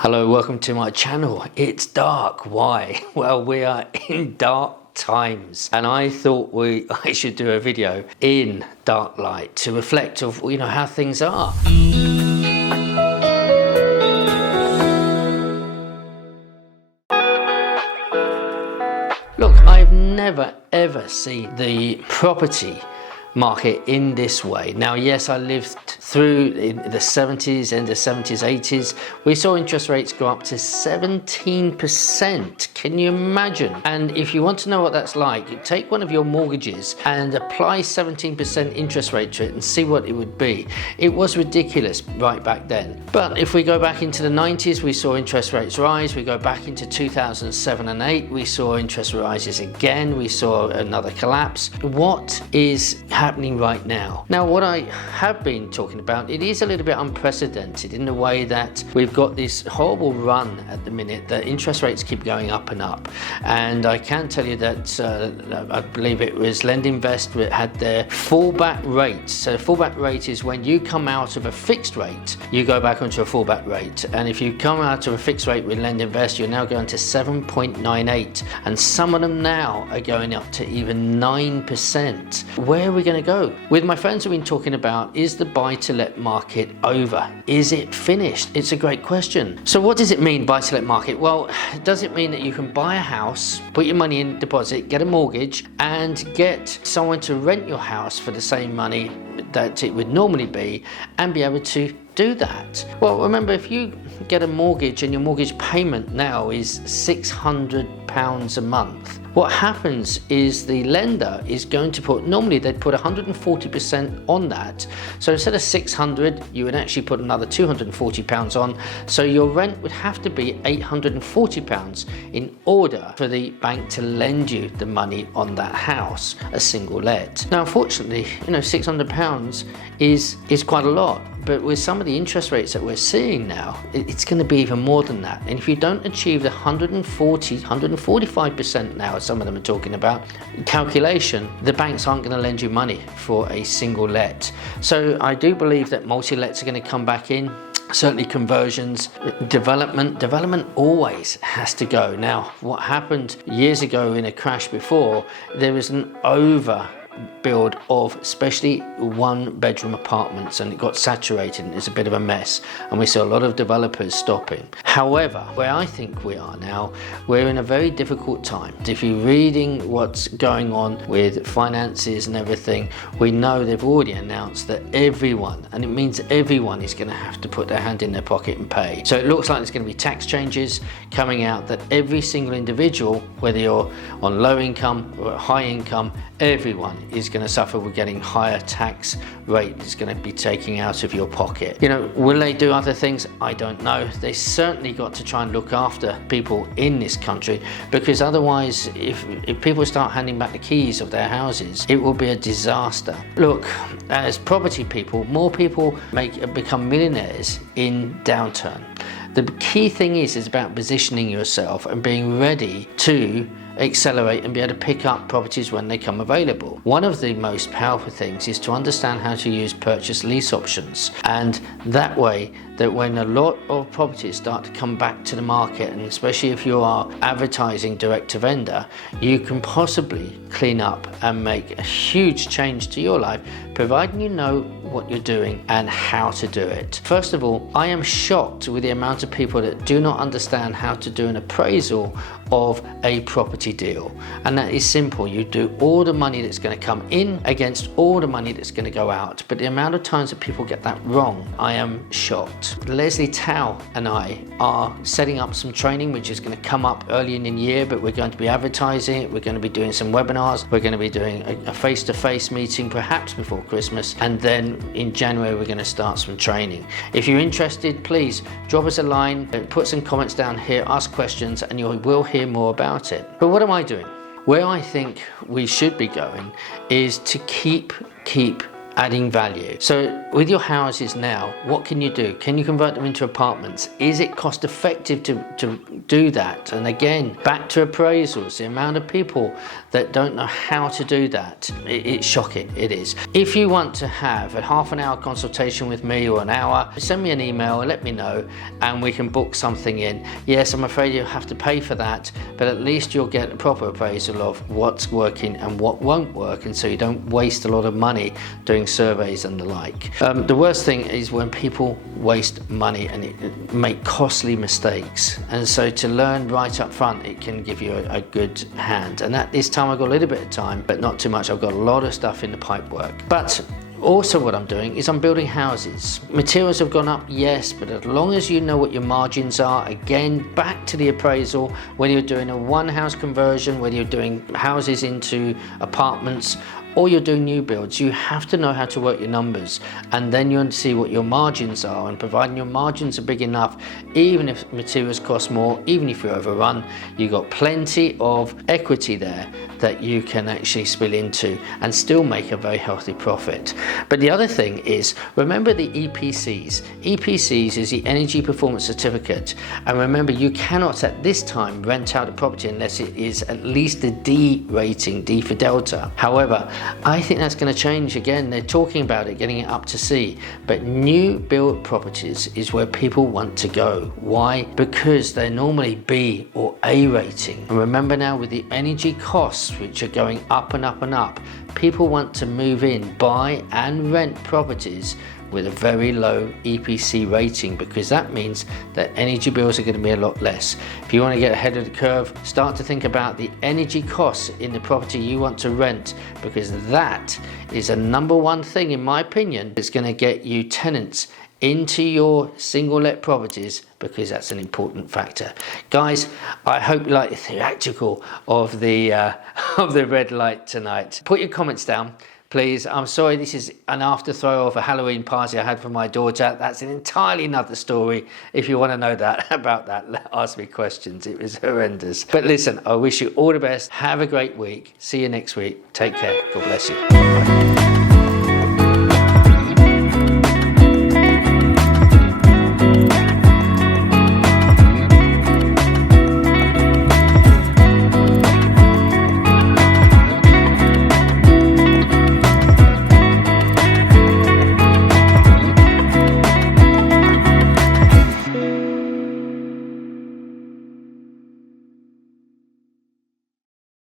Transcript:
Hello, welcome to my channel. It's dark. Why? Well, we are in dark times, and I thought I should do a video in dark light to reflect of how things are. Look, I've never ever seen the property market in this way. Now, yes, I lived through in the 70s, end of 70s, 80s. We saw interest rates go up to 17%. Can you imagine? And if you want to know what that's like, you take one of your mortgages and apply 17% interest rate to it and see what it would be. It was ridiculous right back then. But if we go back into the 90s, we saw interest rates rise. We go back into 2007 and 8, we saw interest rises again. We saw another collapse. What is happening right now? Now, what I have been talking about, it is a little bit unprecedented in the way that we've got this horrible run at the minute that interest rates keep going up and up. And I can tell you that I believe it was LendInvest had their fallback rate. So the fallback rate is when you come out of a fixed rate, you go back onto a fallback rate. And if you come out of a fixed rate with LendInvest, you're now going to 7.98. And some of them now are going up to even 9%. Where are we going to go? With my friends have been talking about, is the buy-to-let market over? Is it finished? It's a great question. So what does it mean, buy-to-let market? Well, does it mean that you can buy a house, put your money in deposit, get a mortgage, and get someone to rent your house for the same money that it would normally be, and be able to do that? Well, remember, if you get a mortgage and your mortgage payment now is £600 a month, what happens is the lender is going to put, normally they'd put 140% on that. So instead of 600, you would actually put another £240 on. So your rent would have to be £840 in order for the bank to lend you the money on that house, a single let. Now, unfortunately, £600 is quite a lot. But with some of the interest rates that we're seeing now, it's going to be even more than that. And if you don't achieve the 145% now, as some of them are talking about, calculation, the banks aren't going to lend you money for a single let. So I do believe that multi-lets are going to come back in. Certainly conversions, development always has to go. Now, what happened years ago in a crash before, there was an overbuild of especially one-bedroom apartments, and it got saturated and it's a bit of a mess, and we saw a lot of developers stopping. However, where I think we are now, we're in a very difficult time. If you're reading what's going on with finances and everything, we know they've already announced that everyone, and it means everyone, is going to have to put their hand in their pocket and pay. So it looks like there's going to be tax changes coming out that every single individual, whether you're on low income or high income, everyone is going to suffer with getting higher tax rate is going to be taking out of your pocket. Will they do other things? I don't know. They certainly got to try and look after people in this country, because otherwise, if people start handing back the keys of their houses, it will be a disaster. Look, as property people, more people become millionaires in downturn. The key thing is about positioning yourself and being ready to accelerate and be able to pick up properties when they come available. One of the most powerful things is to understand how to use purchase lease options, and that way that when a lot of properties start to come back to the market, and especially if you are advertising direct to vendor, you can possibly clean up and make a huge change to your life, providing you know what you're doing and how to do it. First of all, I am shocked with the amount of people that do not understand how to do an appraisal of a property deal. And that is simple. You do all the money that's going to come in against all the money that's going to go out. But the amount of times that people get that wrong, I am shocked. Leslie Tao and I are setting up some training which is going to come up early in the year, but we're going to be advertising it. We're going to be doing some webinars. We're going to be doing a face-to-face meeting perhaps before Christmas, and then in January we're going to start some training. If you're interested, please drop us a line, put some comments down here, ask questions, and you will hear more about it. But what am I doing? Where I think we should be going is to keep adding value. So with your houses now, what can you do? Can you convert them into apartments? Is it cost effective to do that? And again, back to appraisals, the amount of people that don't know how to do that, it's shocking, it is. If you want to have a half an hour consultation with me or an hour, send me an email and let me know and we can book something in. Yes, I'm afraid you'll have to pay for that, but at least you'll get a proper appraisal of what's working and what won't work, and so you don't waste a lot of money doing surveys and the like. The worst thing is when people waste money and make costly mistakes, and so to learn right up front, it can give you a good hand. And at this time I've got a little bit of time, but not too much. I've got a lot of stuff in the pipe work. But also what I'm doing is I'm building houses. Materials have gone up, yes, but as long as you know what your margins are, again, back to the appraisal, whether you're doing a one house conversion, whether you're doing houses into apartments, or you're doing new builds, you have to know how to work your numbers, and then you'll see what your margins are. And providing your margins are big enough, even if materials cost more, even if you overrun, you've got plenty of equity there that you can actually spill into and still make a very healthy profit. But the other thing is, remember the EPCs. EPCs is the Energy Performance Certificate, and remember, you cannot at this time rent out a property unless it is at least a D rating, D for Delta. However, I think that's going to change again. They're talking about it, getting it up to C. But new build properties is where people want to go. Why? Because they're normally B or A rating. And remember now, with the energy costs, which are going up and up and up, people want to move in, buy and rent properties with a very low EPC rating, because that means that energy bills are going to be a lot less. If you want to get ahead of the curve, start to think about the energy costs in the property you want to rent, because that is a number one thing, in my opinion, that's going to get you tenants into your single let properties, because that's an important factor. Guys, I hope you like the theatrical of the red light tonight. Put your comments down, please. I'm sorry, this is an afterthrow of a Halloween party I had for my daughter. That's an entirely another story. If you want to know that about that, ask me questions. It was horrendous. But listen, I wish you all the best. Have a great week. See you next week. Take care. God bless you. Bye.